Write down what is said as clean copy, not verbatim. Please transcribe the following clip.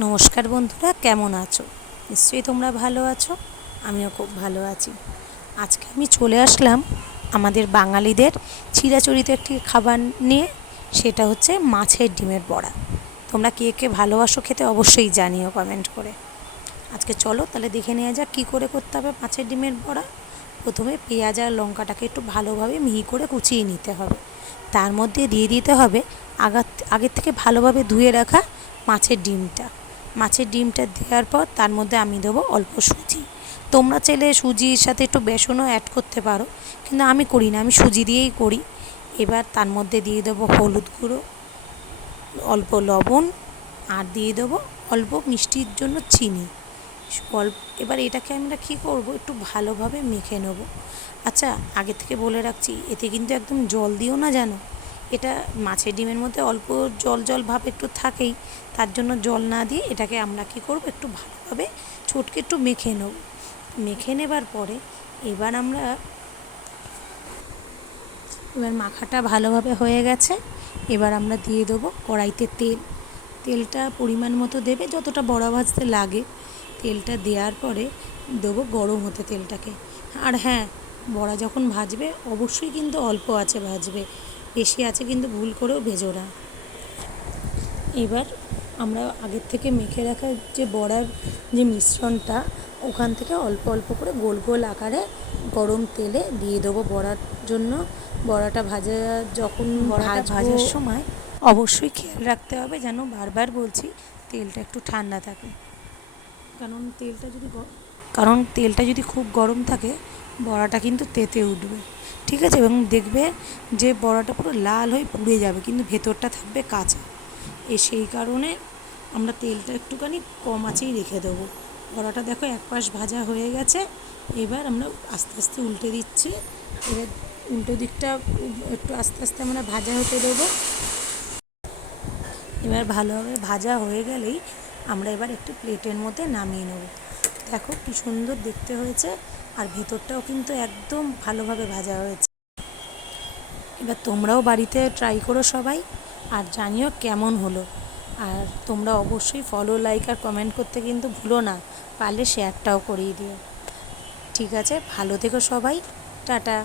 নমস্কার বন্ধুরা, কেমন আছো? নিশ্চয়ই তোমরা ভালো আছো। আমিও খুব ভালো আছি। আজকে আমি চলে আসলাম আমাদের বাঙালিদের চিরাচরিত একটি খাবার নিয়ে, সেটা হচ্ছে মাছের ডিমের বড়া। তোমরা কে কে ভালোবাসো খেতে অবশ্যই জানিও কমেন্ট করে। আজকে চলো তাহলে দেখে নেওয়া যাক কী করে করতে হবে মাছের ডিমের বড়া। প্রথমে পেঁয়াজ আর লঙ্কাটাকে একটু ভালোভাবে মিহি করে কুচিয়ে নিতে হবে। তার মধ্যে দিয়ে দিতে হবে আগের থেকে ভালোভাবে ধুয়ে রাখা মাছের ডিমটা দেওয়ার পর তার মধ্যে আমি দেবো অল্প সুজি। তোমরা চাইলে সুজির সাথে একটু বেসনও অ্যাড করতে পারো, কিন্তু আমি করি না, আমি সুজি দিয়েই করি। এবার তার মধ্যে দিয়ে দেবো হলুদ গুঁড়ো, অল্প লবণ, আর দিয়ে দেবো অল্প মিষ্টির জন্য চিনি। এবার এটাকে আমরা কী করব, একটু ভালোভাবে মেখে নেব। আচ্ছা, আগে থেকে বলে রাখছি, এতে কিন্তু একদম জল দিও না জানো। এটা মাছের ডিমের মধ্যে অল্প জল জল ভাব একটু থাকেই, তার জন্য জল না দিয়ে এটাকে আমরা কী করব, একটু ভালোভাবে চটকে একটু মেখে নেব। মেখে নেবার পরে এবার মাখাটা ভালোভাবে হয়ে গেছে। এবার আমরা দিয়ে দেবো কড়াইতে তেলটা পরিমাণ মতো দেবে, যতটা বড়া ভাজতে লাগে। তেলটা দেওয়ার পরে দেবো গরম হতে তেলটাকে। আর হ্যাঁ, বড়া যখন ভাজবে অবশ্যই কিন্তু অল্প আঁচে ভাজবে, বেশি আছে কিন্তু ভুল করেও ভেজো না। এবার আমরা আগের থেকে মেখে রাখা যে বড়ার যে মিশ্রণটা, ওখান থেকে অল্প অল্প করে গোল গোল আকারে গরম তেলে দিয়ে দেবো বড়ার জন্য। বড়াটা ভাজার সময় অবশ্যই খেয়াল রাখতে হবে যেন, বারবার বলছি, তেলটা একটু ঠান্ডা থাকে। কারণ তেলটা যদি খুব গরম থাকে, বড়াটা কিন্তু তেতে উঠবে। ঠিক আছে? এবং দেখবে যে বড়াটা পুরো লাল হয়ে পুড়ে যাবে, কিন্তু ভেতরটা থাকবে কাঁচা। সেই কারণে আমরা তেলটা একটুখানি কম আঁচেই রেখে দেবো। বড়াটা দেখো এক পাশ ভাজা হয়ে গেছে। এবার আমরা আস্তে আস্তে উল্টে দিচ্ছি। এবার উল্টো দিকটা একটু আস্তে আস্তে আমরা ভাজা হতে দেবো। এবার ভালোভাবে ভাজা হয়ে গেলেই আমরা এবার একটু প্লেটের মধ্যে নামিয়ে নেব। দেখো কি সুন্দর দেখতে হয়েছে, আর ভেতরটাও কিন্তু একদম ভালোভাবে ভাজা হয়েছে। এবার তোমরাও বাড়িতে ট্রাই করো সবাই, আর জানিও কেমন হলো। আর তোমরা অবশ্যই ফলো, লাইক আর কমেন্ট করতে কিন্তু ভুলো না, পারলে শেয়ারটাও করিয়ে দিও। ঠিক আছে, ভালো থেকো সবাই, টাটা।